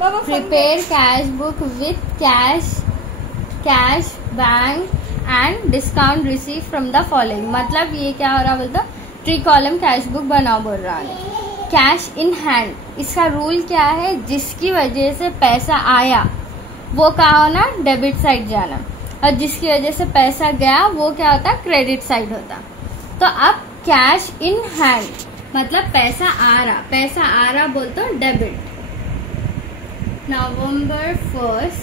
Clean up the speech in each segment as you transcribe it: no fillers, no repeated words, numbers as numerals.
Prepare cash book with cash bank and discount receive from the following. मतलब ये क्या हो रहा बोलता, 3 कॉलम कैश बुक बनाओ बोल रहा है। कैश इन हैंड, इसका रूल क्या है, जिसकी वजह से पैसा आया वो कहाँ होना, डेबिट साइड जाना, और जिसकी वजह से पैसा गया वो क्या होता, क्रेडिट साइड होता। तो अब कैश इन हैंड मतलब पैसा आ रहा बोलते हो debit. November 1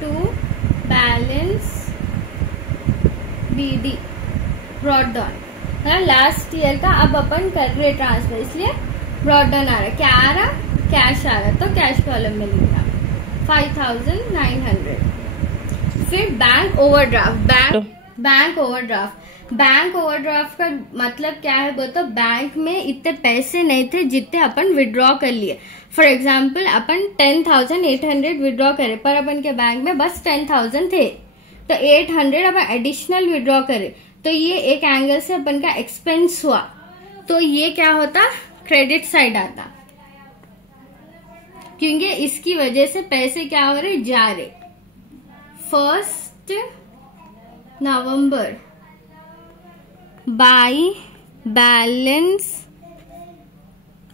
to balance BD brought down, last year का अब अपन कर रहे ट्रांसफर, इसलिए ब्रॉड डाउन आ रहा है। क्या आ रहा, कैश आ रहा, तो कैश कॉलम में लिखना 5900। फिर बैंक ओवरड्राफ्ट का मतलब क्या है बोल, तो बैंक में इतने पैसे नहीं थे जितने अपन विड्रॉ कर लिए। फॉर एग्जाम्पल अपन 10,800 विड्रॉ करे, पर अपन के बैंक में बस 10,000 थे, तो 800 अपन एडिशनल विड्रॉ करे, तो ये एक एंगल से अपन का एक्सपेंस हुआ, तो ये क्या होता, क्रेडिट साइड आता, क्योंकि इसकी वजह से पैसे क्या हो रहे, जा रहे। 1 नवंबर by balance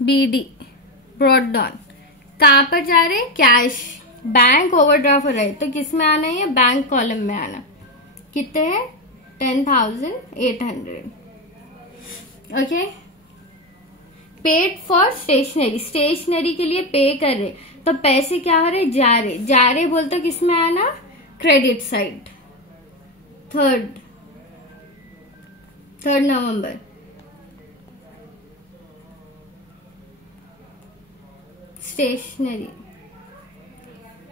BD brought down, कहां पर जा रहे, कैश बैंक ओवरड्राफ्ट हो रहे, तो किस में आना है, बैंक कॉलम में आना। कितने हैं, 10,800। ओके। पेड फॉर स्टेशनरी के लिए पे कर रहे, तो पैसे क्या हो रहे, जा रहे बोलते तो किस में आना, क्रेडिट साइड। 3 नवंबर स्टेशनरी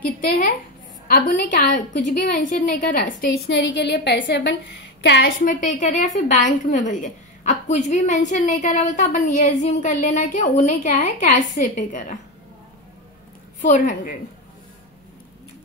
कितने हैं, अब उन्हें क्या कुछ भी मेंशन नहीं करा, स्टेशनरी के लिए पैसे अपन कैश में पे करें या फिर बैंक में भरिए, अब कुछ भी मेंशन नहीं करा बोलता, अपन ये एज्यूम कर लेना कि उन्हें क्या है, कैश से पे करा। 400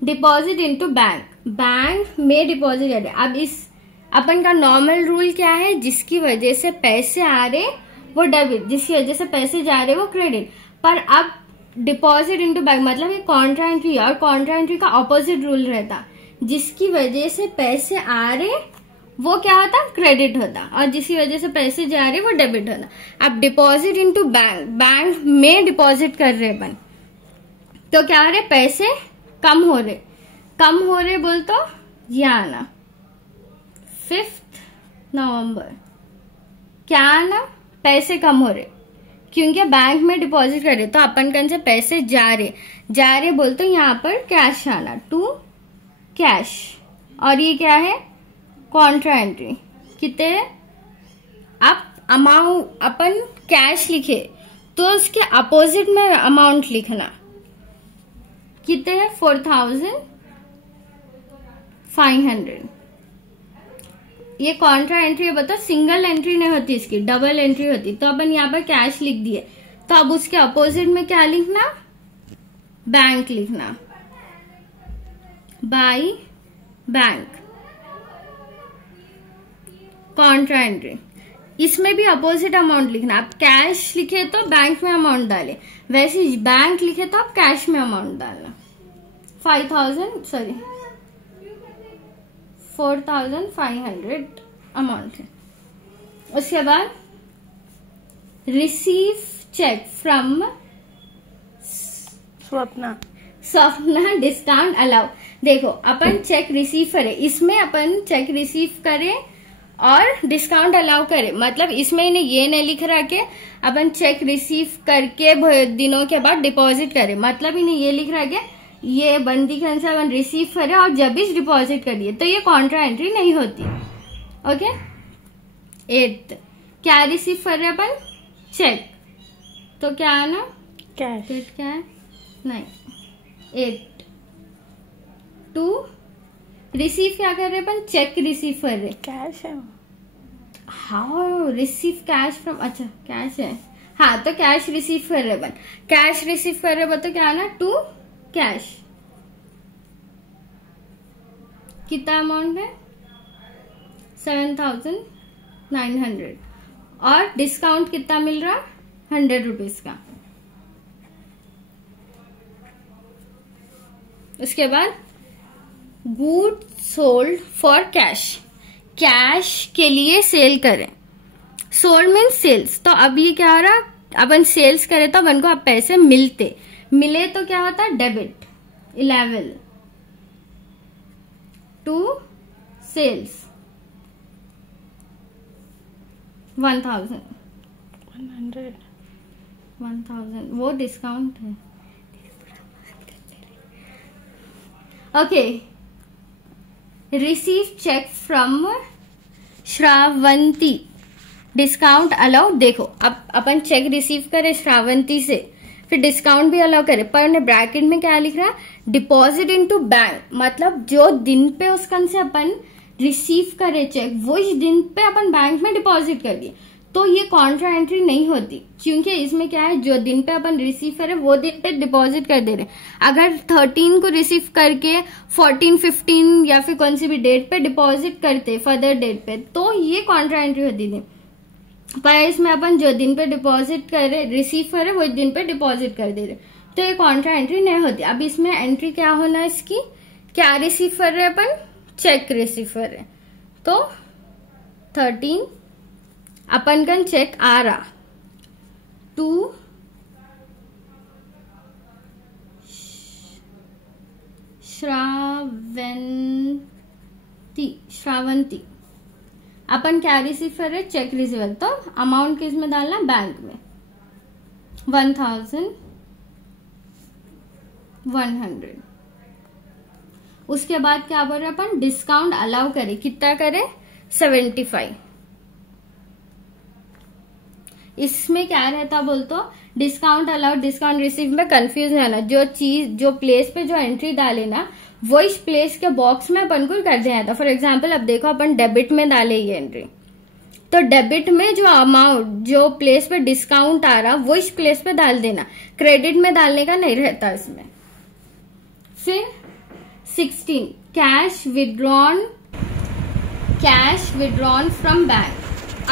डिपॉजिट इनटू बैंक में डिपॉजिट करे। अब इस अपन का नॉर्मल रूल क्या है, जिसकी वजह से पैसे आ रहे वो डेबिट, जिसकी वजह से पैसे जा रहे वो क्रेडिट। पर अब डिपॉजिट इनटू बैंक मतलब ये कॉन्ट्रा एंट्री, और कॉन्ट्रा एंट्री का ऑपोजिट रूल रहता, जिसकी वजह से पैसे आ रहे वो क्या होता, क्रेडिट होता, और जिसकी वजह से पैसे जा रहे वो डेबिट होता। अब डिपॉजिट इनटू बैंक में डिपॉजिट कर रहे अपन, तो क्या हो रहे, पैसे कम हो रहे बोल तो ये आना। 5 नवंबर क्या आना, पैसे कम हो रहे, क्योंकि बैंक में डिपॉजिट कर रहे, तो अपन कन से पैसे जा रहे बोल तो यहाँ पर कैश आना, टू कैश, और ये क्या है, कॉन्ट्रा एंट्री। कितने, अब अमाउंट अपन कैश लिखे तो उसके अपोजिट में अमाउंट लिखना। कितने है, 4,500। ये कॉन्ट्रा एंट्री है, बताओ सिंगल एंट्री नहीं होती, इसकी डबल एंट्री होती, तो अपन यहाँ पर कैश लिख दिए, तो अब उसके अपोजिट में क्या लिखना, बैंक लिखना, बाई बैंक कॉन्ट्रा एंट्री। इसमें भी अपोजिट अमाउंट लिखना, आप कैश लिखे तो बैंक में अमाउंट डाले, वैसे बैंक लिखे तो आप कैश में अमाउंट डालना। 4,500 अमाउंट है। उसके बाद receive cheque from Swapna discount allow. देखो अपन चेक रिसीव करें, इसमें अपन चेक रिसीव करें और डिस्काउंट अलाउ करें, मतलब इसमें इन्हें ये नहीं लिख रहा कि अपन चेक रिसीव करके दिनों के बाद डिपॉजिट करें, मतलब इन्हें ये लिख रहा है कि ये बंदी के अनुसार अपन रिसीव करे और जब भी डिपॉजिट करिए, तो ये कॉन्ट्रा एंट्री नहीं होती। ओके। 8 क्या रिसीव कर रहे अपन, चेक, तो क्या आना, कैश। क्या है, नहीं, 8 2 रिसीव क्या कर रहे अपन, चेक रिसीव कर रहे, कैश है। हाउ रिसीव कैश फ्रॉम, अच्छा कैश है, हाँ, तो कैश रिसीव कर रहे अपन, कैश रिसीव कर रहे तो क्या आना, टू कैश। कितना अमाउंट है, 7,900। और डिस्काउंट कितना मिल रहा, 100 रुपीज का। उसके बाद good sold for cash, cash के लिए सेल करें। Sold means sales. तो अब ये क्या हो रहा, अपन सेल्स करें तो अपन को अब पैसे मिले तो क्या होता है, डेबिट 11 टू सेल्स 1000 वो डिस्काउंट है। Okay, receive cheque from Shravanti, discount allow. देखो अब अपन चेक रिसीव करे श्रावंती से, फिर डिस्काउंट भी अलाउ करे, पर ब्रैकेट में क्या लिख रहा है, डिपॉजिट इनटू बैंक, मतलब जो दिन पे उसकन से अपन रिसीव करे चेक वो इस दिन पे अपन बैंक में डिपॉजिट कर दिए, तो ये कॉन्ट्रा एंट्री नहीं होती, क्योंकि इसमें क्या है, जो दिन पे अपन रिसीव करे वो दिन पे डिपॉजिट कर दे रहे। अगर 13 को रिसीव करके 14, 15 या फिर कौन सी भी डेट पे डिपॉजिट करते फर्दर डेट पे, तो ये कॉन्ट्रा एंट्री होती थी। पर इसमें अपन जो दिन पे डिपॉजिट करे रिसीव करे वो दिन पे डिपॉजिट कर दे रहे, तो ये कॉन्ट्रा एंट्री नहीं होती। अब इसमें एंट्री क्या होना, इसकी क्या रिसीव कर रहे अपन, चेक रिसीव कर रहे, तो 13 अपन का चेक आ रहा टू श्रावंती, अपन क्या रिसीव कर रहे, चेक रिसीवर, तो अमाउंट किस में डालना, बैंक में 1100। उसके बाद क्या बोल रहे अपन, डिस्काउंट अलाउ करे, कितना करे, 75। इसमें क्या रहता बोलतो, डिस्काउंट अलाउ डिस्काउंट रिसीव में कंफ्यूज रहना, जो चीज जो प्लेस पे जो एंट्री डाले ना वो इस प्लेस के बॉक्स में अपन को कर देना था। फॉर एग्जांपल अब देखो अपन डेबिट में डाले ये एंट्री, तो डेबिट में जो अमाउंट जो प्लेस पे डिस्काउंट आ रहा वो इस प्लेस पे डाल देना, क्रेडिट में डालने का नहीं रहता इसमें। फिर 16 कैश विड्रॉन फ्रॉम बैंक।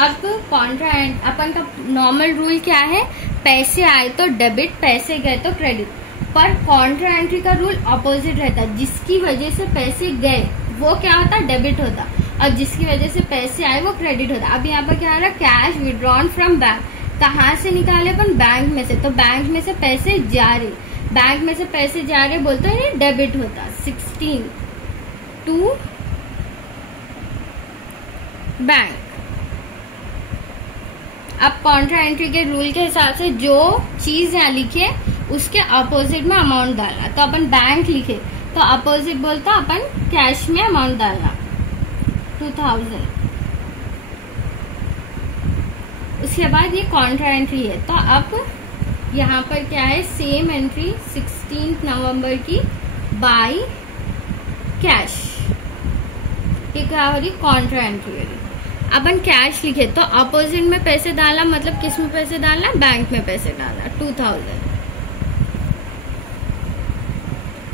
अब कॉन्ट्रा अपन का नॉर्मल रूल क्या है, पैसे आए तो डेबिट, पैसे गए तो क्रेडिट, पर कॉन्ट्रा एंट्री का रूल अपोजिट रहता, जिसकी वजह से पैसे गए वो क्या होता, डेबिट होता, और जिसकी वजह से पैसे आए वो क्रेडिट होता। अब यहाँ पर क्या आ रहा, कैश विड्रॉन फ्रॉम बैंक, कहाँ से निकाले अपन, बैंक में से, तो बैंक में से पैसे जा रहे, बैंक में से पैसे जा रहे बोलते हैं डेबिट होता। 16 टू बैंक। अब कॉन्ट्रा एंट्री के रूल के हिसाब से जो चीज यहाँ लिखे उसके अपोजिट में अमाउंट डालना, तो अपन बैंक लिखे तो अपोजिट बोलता अपन कैश में अमाउंट डालना 2000। उसके बाद ये कॉन्ट्रा एंट्री है, तो अब यहाँ पर क्या है, सेम एंट्री 16 नवंबर की बाय कैश, ये क्या हो रही, कॉन्ट्रा एंट्री हो रही। अपन कैश लिखे तो अपोजिट में पैसे डालना, मतलब किस में पैसे डालना, बैंक में पैसे डालना 2000।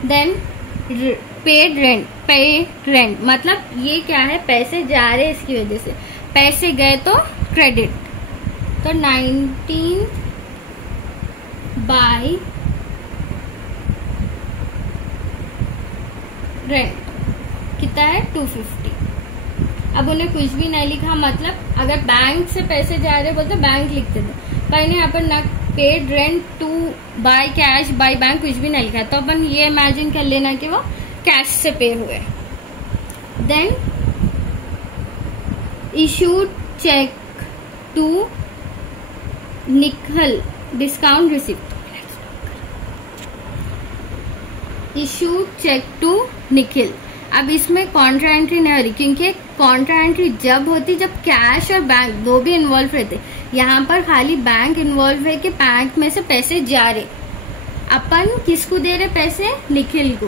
देन पेड रेंट मतलब ये क्या है, पैसे जा रहे इसकी वजह से, पैसे गए तो क्रेडिट, तो 19 बाय रेंट कितना है, 250। अब उन्हें कुछ भी नहीं लिखा, मतलब अगर बैंक से पैसे जा रहे बोलते बैंक लिखते थे, पर इन्हें अपन न paid rent to by cash by bank कुछ भी नहीं लिखा, तो अपन ये इमेजिन कर लेना कि वो कैश से पे हुए। Then issued cheque to Nikhil, discount receipt, issued cheque to Nikhil. अब इसमें कॉन्ट्रा एंट्री नहीं हो रही, क्योंकि कॉन्ट्रा एंट्री जब होती जब कैश और बैंक दो भी इन्वॉल्व रहते, यहाँ पर खाली बैंक इन्वॉल्व है कि बैंक में से पैसे जा रहे, अपन किसको दे रहे पैसे, निखिल को,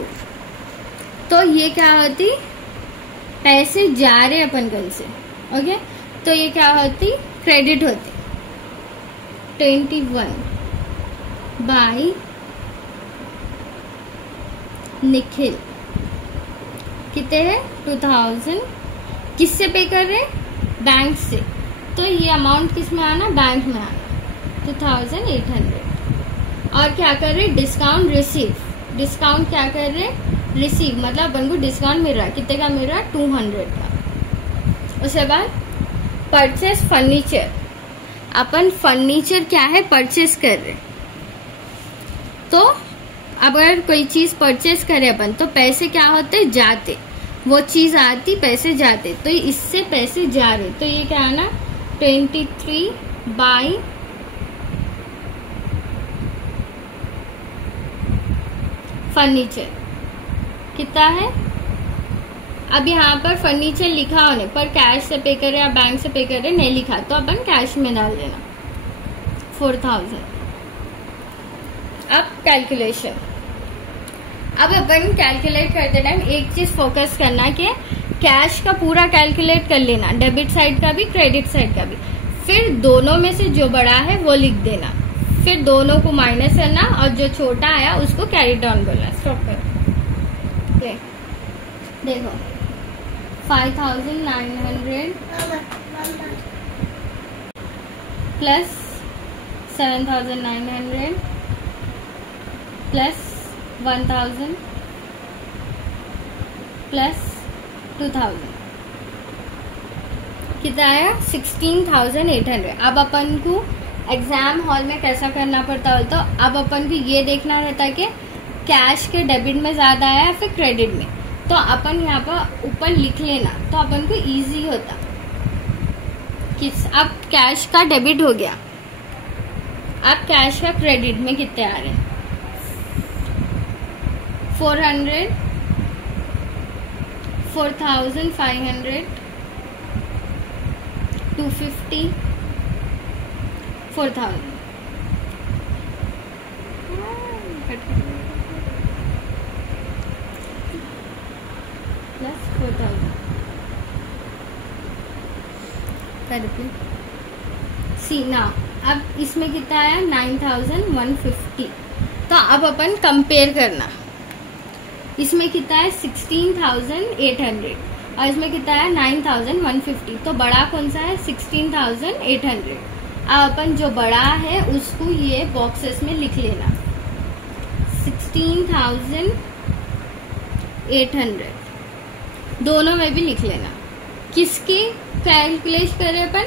तो ये क्या होती, पैसे जा रहे अपन कल से, ओके, तो ये क्या होती, क्रेडिट होती 21 बाय निखिल, कितने हैं 2000, किससे पे कर रहे, बैंक से, तो ये अमाउंट किस में आना, बैंक में आना, 2800। और क्या कर रहे, डिस्काउंट रिसीव, डिस्काउंट क्या कर रहे, रिसीव, मतलब अपन को डिस्काउंट मिल रहा है, कितने का मिल रहा है, 200 का। उसके बाद परचेस फर्नीचर, अपन फर्नीचर क्या है परचेस कर रहे, तो अगर कोई चीज परचेस करे अपन तो पैसे क्या होते, जाते, वो चीज आती पैसे जाते, तो इससे पैसे जा रहे, तो ये क्या आना, 23 बाई फर्नीचर कितना है। अब यहाँ पर फर्नीचर लिखा होने पर कैश से पे करे या बैंक से पे करे नहीं लिखा, तो अपन कैश में डाल देना 4000। अब कैलकुलेशन, अब अपन कैलकुलेट करते टाइम एक चीज फोकस करना कि कैश का पूरा कैलकुलेट कर लेना, डेबिट साइड का भी क्रेडिट साइड का भी, फिर दोनों में से जो बड़ा है वो लिख देना, फिर दोनों को माइनस करना और जो छोटा आया उसको कैरी डाउन करना। स्टॉप कर, देखो 5900 प्लस 7900 प्लस 1000 प्लस 2000 कितना आया, 16800। अब अपन को एग्जाम हॉल में कैसा करना पड़ता हो, तो अब अपन को ये देखना रहता है कि कैश के डेबिट में ज्यादा आया या फिर क्रेडिट में, तो अपन यहाँ पर ऊपर लिख लेना, तो अपन को इजी होता। किस, अब कैश का डेबिट हो गया, अब कैश का क्रेडिट में कितने आ रहे हैं, 400, 4500, 250, 4000 प्लस 4000 सी ना। अब इसमें कितना आया, 9150। तो अब अपन कंपेयर करना, इसमें कितना है 16800 और इसमें कितना है 9150, तो बड़ा कौन सा है 16800। अब अपन जो बड़ा है उसको ये बॉक्सेस में लिख लेना, 16800 दोनों में भी लिख लेना। किसकी कैलकुलेट करे अपन,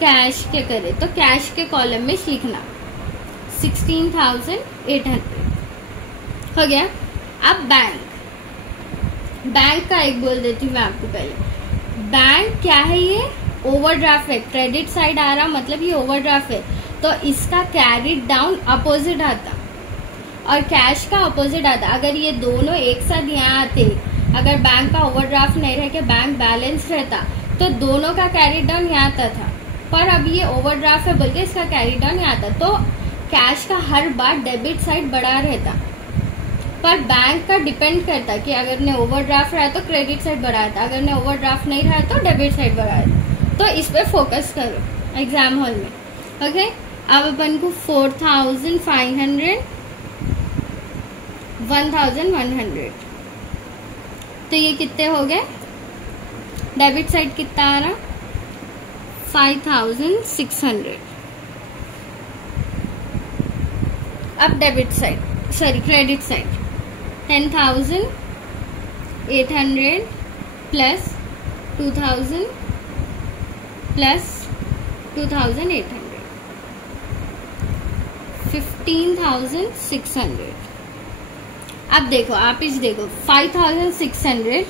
कैश के करे, तो कैश के कॉलम में लिखना 16800 हो गया। अब बैंक, बैंक का एक बोल देती हूँ मैं आपको पहले। बैंक क्या है, ये ओवरड्राफ्ट है, क्रेडिट साइड आ रहा मतलब ये ओवरड्राफ्ट है, तो इसका कैरिड डाउन अपोजिट आता और कैश का अपोजिट आता। अगर ये दोनों एक साथ यहाँ आते, अगर बैंक का ओवरड्राफ्ट नहीं रह के बैंक बैलेंस रहता तो दोनों का कैरी डाउन यहाँ आता था, पर अब ये ओवरड्राफ्ट है बोल के इसका कैरी डाउन यहाँ आता, तो कैश का हर बार डेबिट साइड बड़ा रहता, पर बैंक का डिपेंड करता कि अगर ने ओवरड्राफ्ट रहा तो क्रेडिट साइड बढ़ाया था, अगर ने ओवरड्राफ्ट नहीं रहा तो डेबिट साइड बढ़ाया था। तो इस पे फोकस करो एग्जाम हॉल में, ओके। अब अपन को 4500, 1100, तो ये कितने हो गए, डेबिट साइड कितना आ रहा 5600। अब debit side sorry credit side 10,800 plus 2000 plus 2800 15,600। अब देखो आप इस देखो 5,600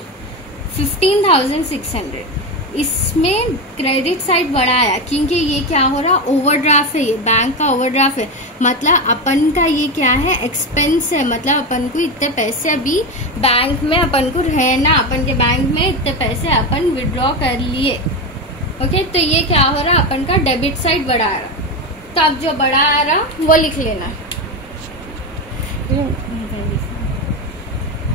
15,600, इसमें क्रेडिट साइड बढ़ाया क्योंकि ये क्या हो रहा ओवरड्राफ्ट है, ये बैंक का ओवरड्राफ्ट है, मतलब अपन का ये क्या है एक्सपेंस है, मतलब अपन को इतने पैसे अभी बैंक में अपन को रहना, अपन के बैंक में इतने पैसे अपन विड्रॉ कर लिए, ओके। तो ये क्या हो रहा अपन का डेबिट साइड बढ़ा रहा, तो अब जो बड़ा आ रहा वो लिख लेना।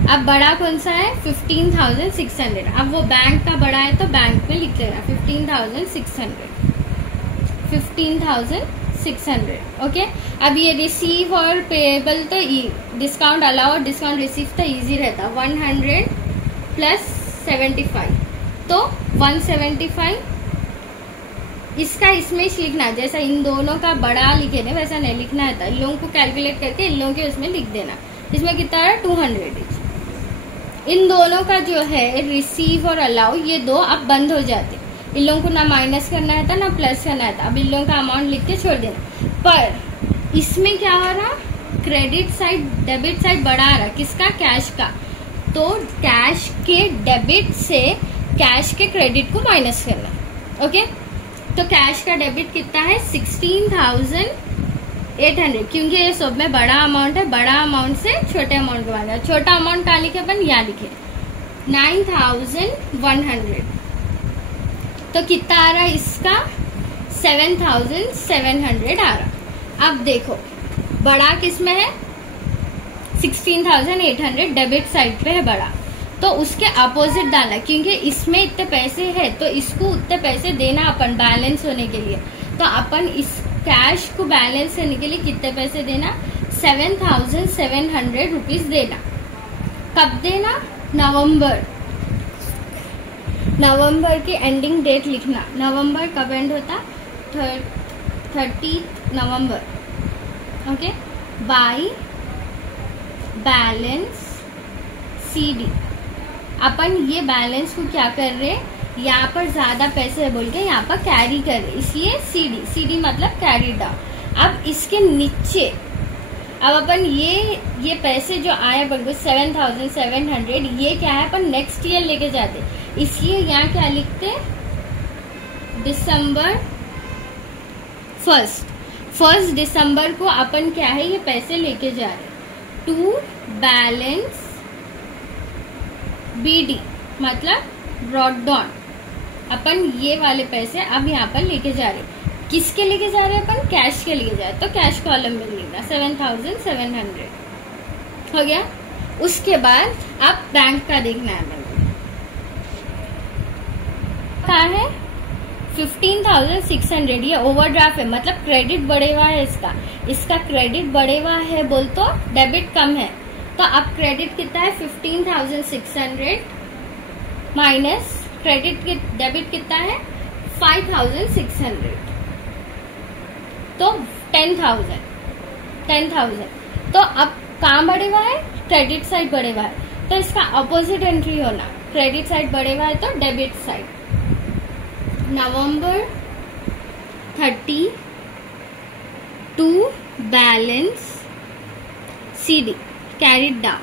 अब बड़ा कौन सा है 15,600, अब वो बैंक का बड़ा है तो बैंक में लिख लेना 15,600, ओके। अब ये रिसीव और पेएबल तो डिस्काउंट अलाउ और डिस्काउंट रिसीव तो इजी रहता, 100 प्लस 75 तो 175 इसका इसमें ही लिखना है, जैसा इन दोनों का बड़ा लिखे ना वैसा नहीं लिखना है था। इन लोगों को कैलकुलेट करके इन लोगों के उसमें लिख देना। इसमें कितना है 200। इन दोनों का जो है रिसीव और अलाउ ये दो अब बंद हो जाते। इन लोगों को ना माइनस करना है था ना प्लस करना है था। अब इन लोगों का अमाउंट लिख के छोड़ देना। पर इसमें क्या हो रहा, क्रेडिट साइड डेबिट साइड बढ़ा रहा, किसका, कैश का। तो कैश के डेबिट से कैश के क्रेडिट को माइनस करना। ओके, तो कैश का डेबिट कितना है 16,800, क्योंकि ये सब में बड़ा अमाउंट है। बड़ा अमाउंट से छोटे अमाउंट को मांगा। छोटा अमाउंट कहाँ लिखे अपन, यहाँ लिखे 9,100। तो कितना आ रहा है इसका 7,700 आ रहा। अब देखो बड़ा किस में है 16,800 डेबिट साइड पे है बड़ा, तो उसके अपोजिट डालना, क्योंकि इसमें इतने पैसे है तो इसको उतने पैसे देना अपन बैलेंस होने के लिए। तो अपन इस कैश को बैलेंस होने के लिए कितने पैसे देना, 7,700 रुपीज देना। कब देना, नवंबर की एंडिंग डेट लिखना। नवंबर कब एंड होता, 30 नवंबर। Okay, by balance CD। अपन ये बैलेंस को क्या कर रहे, यहाँ पर ज्यादा पैसे बोल के यहाँ पर कैरी कर रहे, इसलिए CD मतलब कैरी डाउन। अब इसके नीचे अब अपन ये पैसे जो आए अपन को 7,700, ये क्या है अपन नेक्स्ट ईयर लेके जाते, इसलिए यहाँ क्या लिखते, December 1 दिसंबर को अपन क्या है ये पैसे लेके जा रहे टू बैलेंस BD मतलब ब्रॉड डाउन। अपन ये वाले पैसे अब यहाँ पर लेके जा रहे, किसके लेके जा रहे हैं अपन, कैश के लेके जा रहे, तो कैश कॉलम में लिखना 7,700 हो गया। उसके बाद अब बैंक का देखना है अपन क्या है 15,600। ये ओवरड्राफ्ट है, मतलब क्रेडिट बढ़े हुआ है इसका क्रेडिट बढ़े हुआ है बोल तो डेबिट कम है। तो अब क्रेडिट कितना है 15,600 माइनस क्रेडिट डेबिट कितना है 5,600, तो 10,000। तो अब कहाँ बढ़े हुआ है, क्रेडिट साइड बढ़े हुआ है, तो इसका अपोजिट एंट्री होना, क्रेडिट साइड बढ़े हुआ है तो debit side. November 30 to balance CD carried down.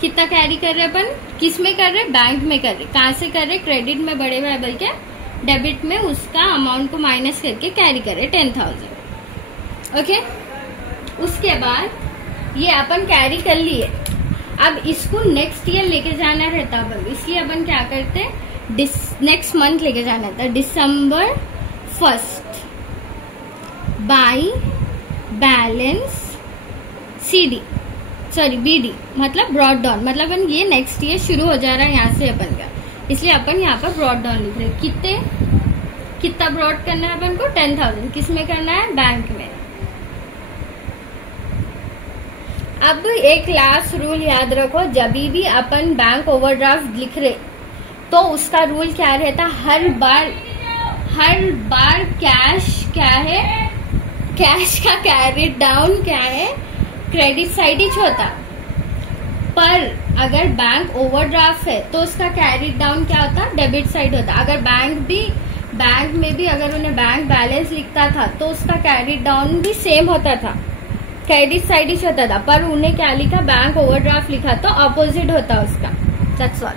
कितना कैरी कर रहे अपन, किस में कर रहे, बैंक में कर रहे। कहाँ से कर रहे, क्रेडिट में बढ़े हुए बल्कि डेबिट में उसका अमाउंट को माइनस करके कैरी कर रहे 10,000। ओके, उसके बाद ये अपन कैरी कर लिए। अब इसको नेक्स्ट ईयर लेके जाना रहता अपन, इसलिए अपन क्या करते नेक्स्ट मंथ लेके जाना था December 1 बाय बैलेंस BD मतलब ब्रॉड डाउन, मतलब अपन ये नेक्स्ट ईयर शुरू हो जा रहा है यहाँ से अपन का, इसलिए अपन यहाँ पर ब्रॉड डाउन लिख रहे हैं। कितना ब्रॉड करना है अपन को 10,000, किस में करना है, बैंक में। अब एक लास्ट रूल याद रखो, जब भी अपन बैंक ओवरड्राफ्ट लिख रहे तो उसका रूल क्या रहता, हर बार कैश क्या है, कैश का कैरी डाउन क्या है, क्रेडिट साइड ही होता। पर अगर बैंक ओवरड्राफ्ट है तो उसका कैरी डाउन क्या होता, डेबिट साइड होता। अगर बैंक में भी अगर उन्हें बैंक बैलेंस लिखता था तो उसका कैरी डाउन भी सेम होता था, क्रेडिट साइड ही होता था। पर उन्हें क्या लिखा, बैंक ओवरड्राफ्ट लिखा तो अपोजिट होता उसका। That's all.